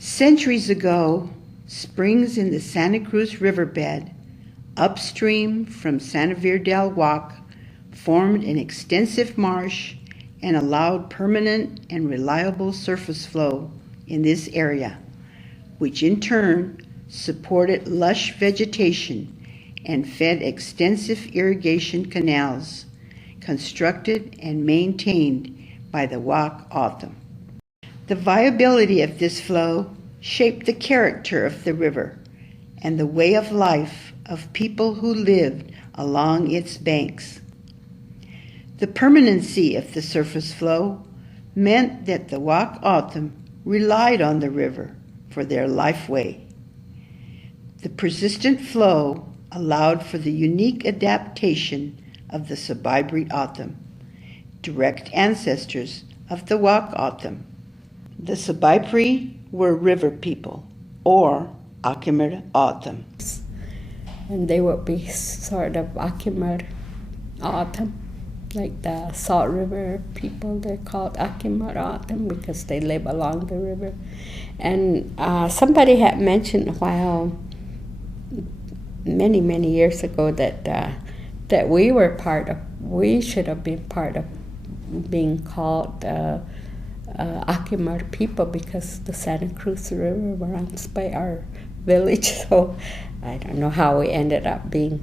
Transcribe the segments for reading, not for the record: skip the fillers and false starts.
Centuries ago, springs in the Santa Cruz riverbed, upstream from Santa Fe del Huac, formed an extensive marsh and allowed permanent and reliable surface flow in this area, which in turn supported lush vegetation and fed extensive irrigation canals constructed and maintained by the O'odham. The viability of this flow shaped the character of the river and the way of life of people who lived along its banks. The permanency of the surface flow meant that the O'odham relied on the river for their lifeway. The persistent flow allowed for the unique adaptation of the Sobaipuri O'odham, direct ancestors of the O'odham. The Sobaipuri were river people, or Akimel O'odham. And they would be sort of Akimel O'odham, like the Salt River people. They're called Akimel O'odham because they live along the river. And somebody had mentioned a while, many years ago, that we should have been part of being called Akimel people because the Santa Cruz River runs by our village. So I don't know how we ended up being,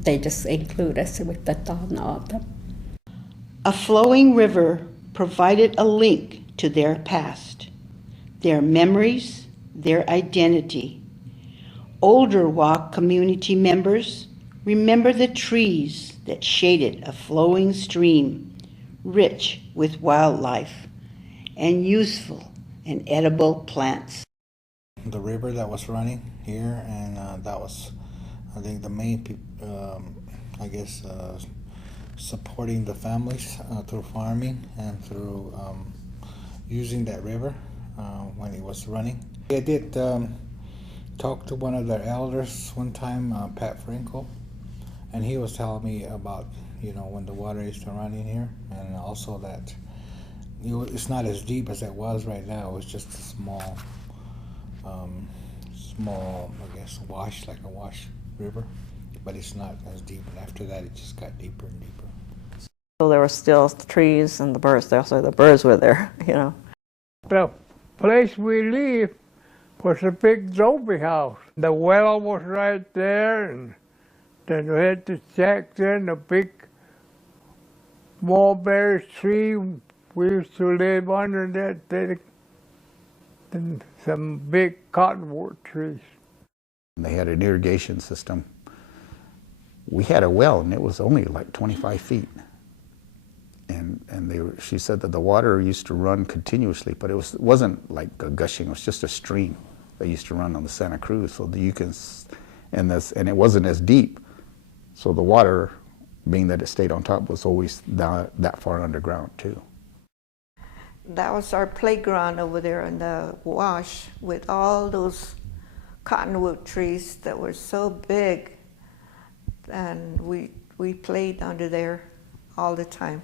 they just include us with the Tohono. A flowing river provided a link to their past, their memories, their identity. Older Huac community members remember the trees that shaded a flowing stream, rich with wildlife and useful and edible plants. The river that was running here, and that was, I think, the main, supporting the families through farming and through using that river when it was running. I did talk to one of their elders one time, Pat Frinkle, and he was telling me about, when the water used to run in here, and also that it's not as deep as it was right now. It's just a small, wash, like a wash river, but it's not as deep. And after that, it just got deeper and deeper. So there were still trees and the birds. The birds were there, The place we lived was a big adobe house. The well was right there, and then we had the shack there, and a big mulberry tree. We used to live under that, and some big cottonwood trees. They had an irrigation system. We had a well, and it was only like 25 feet. And she said that the water used to run continuously, but it wasn't like a gushing. It was just a stream that used to run on the Santa Cruz. So and it wasn't as deep. So the water, being that it stayed on top, was always that far underground too. That was our playground over there in the wash with all those cottonwood trees that were so big, and we played under there all the time.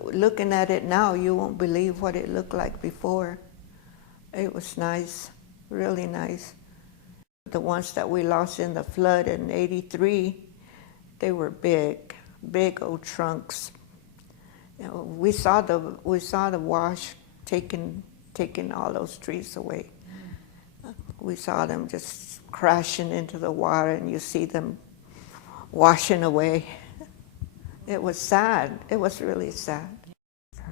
Looking at it now, you won't believe what it looked like before. It was nice, really nice. The ones that we lost in the flood in '83, they were big old trunks. We saw the wash taking all those trees away. We saw them just crashing into the water, and you see them washing away. It was sad. It was really sad.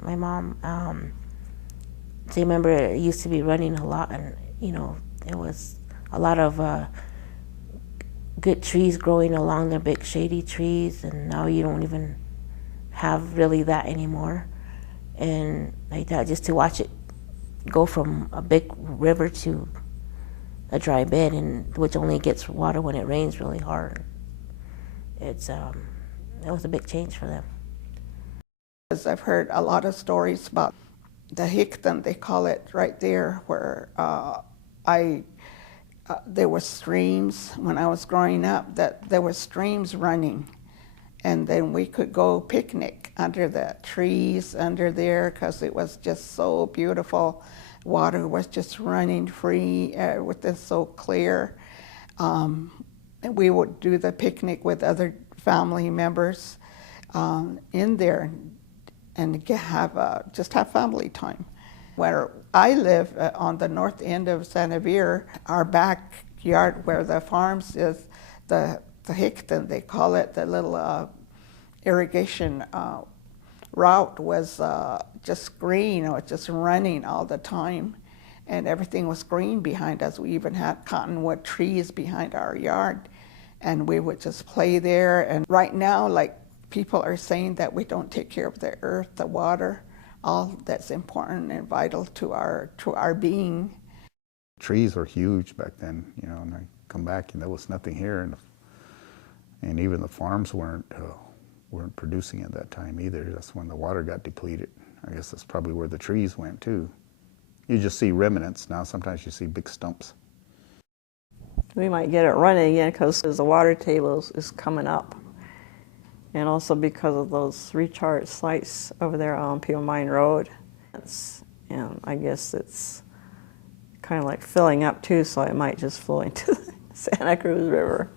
My mom, so you remember it used to be running a lot, and there was a lot of good trees growing along the big shady trees, and now you don't even have really that anymore. And like that, just to watch it go from a big river to a dry bed, and which only gets water when it rains really hard. It was a big change for them. I've heard a lot of stories about the Hickton, they call it, right there, where there were streams when I was growing up, that there were streams running, and then we could go picnic under the trees under there because it was just so beautiful. water was just running free, with this so clear. And we would do the picnic with other family members in there and just have family time. Where I live on the north end of Santa Vera, our backyard where the farms is, the Hickton, they call it, the little irrigation route was just green. It was just running all the time. And everything was green behind us. We even had cottonwood trees behind our yard. And we would just play there. And right now, like, people are saying that we don't take care of the earth, the water, all that's important and vital to our being. Trees were huge back then, you know, and I come back and there was nothing here, and even the farms weren't producing at that time either. That's when the water got depleted. I guess that's probably where the trees went too. You just see remnants now. Sometimes you see big stumps. We might get it running again because the water table is coming up. And also because of those recharge sites over there on Peel Mine Road. And I guess it's kind of like filling up too, so it might just flow into the Santa Cruz River.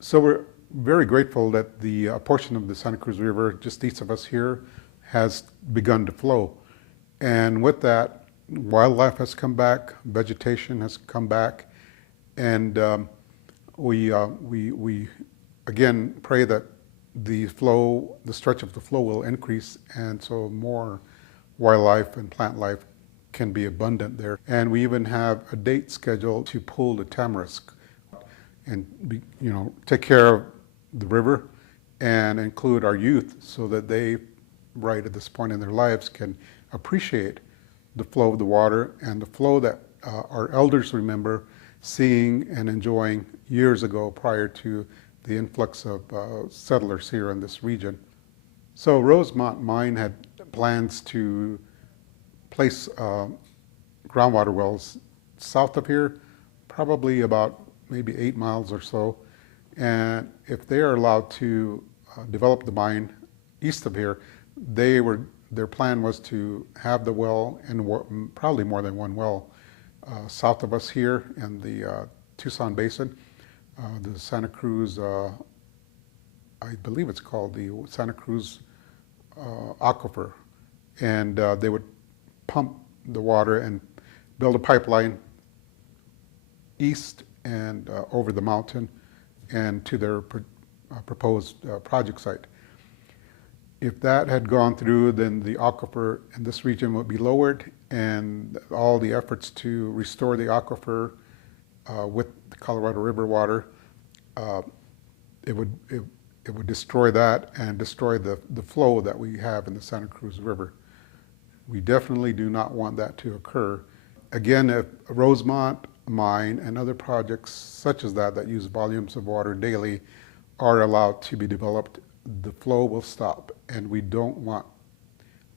So we're very grateful that the portion of the Santa Cruz River just east of us here has begun to flow. And with that, wildlife has come back, vegetation has come back, and we again pray that the stretch of the flow will increase, and so more wildlife and plant life can be abundant there. And we even have a date scheduled to pull the tamarisk and take care of the river and include our youth so that they, right at this point in their lives, can appreciate the flow of the water and the flow that our elders remember seeing and enjoying years ago prior to the influx of settlers here in this region. So Rosemont Mine had plans to place groundwater wells south of here, probably about maybe 8 miles or so. And if they are allowed to develop the mine east of here, their plan was to have the well, and probably more than one well, south of us here in the Tucson Basin, the Santa Cruz, I believe it's called the Santa Cruz Aquifer. And they would pump the water and build a pipeline east and over the mountain and to their proposed project site. If that had gone through, then the aquifer in this region would be lowered, and all the efforts to restore the aquifer with the Colorado River water, it would destroy that and destroy the flow that we have in the Santa Cruz River. We definitely do not want that to occur. Again, if Rosemont Mine and other projects such as that use volumes of water daily are allowed to be developed, the flow will stop, and we don't want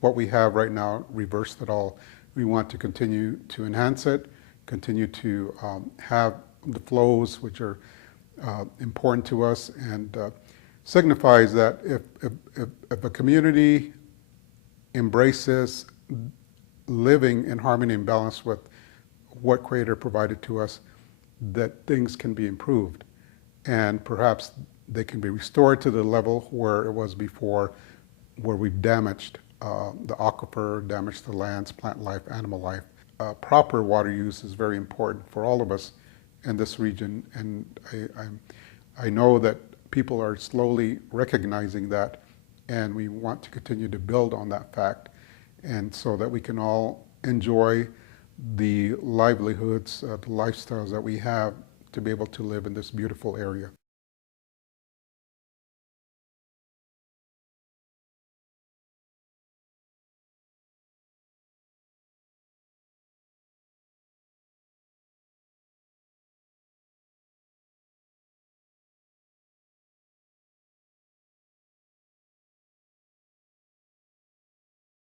what we have right now reversed at all. We want to continue to enhance it, continue to have the flows which are important to us, and signifies that if a community embraces living in harmony and balance with what Creator provided to us, that things can be improved, and perhaps they can be restored to the level where it was before, where we've damaged the aquifer, damaged the lands, plant life, animal life. Proper water use is very important for all of us in this region, and I know that people are slowly recognizing that, and we want to continue to build on that fact, and so that we can all enjoy the livelihoods, the lifestyles that we have to be able to live in this beautiful area.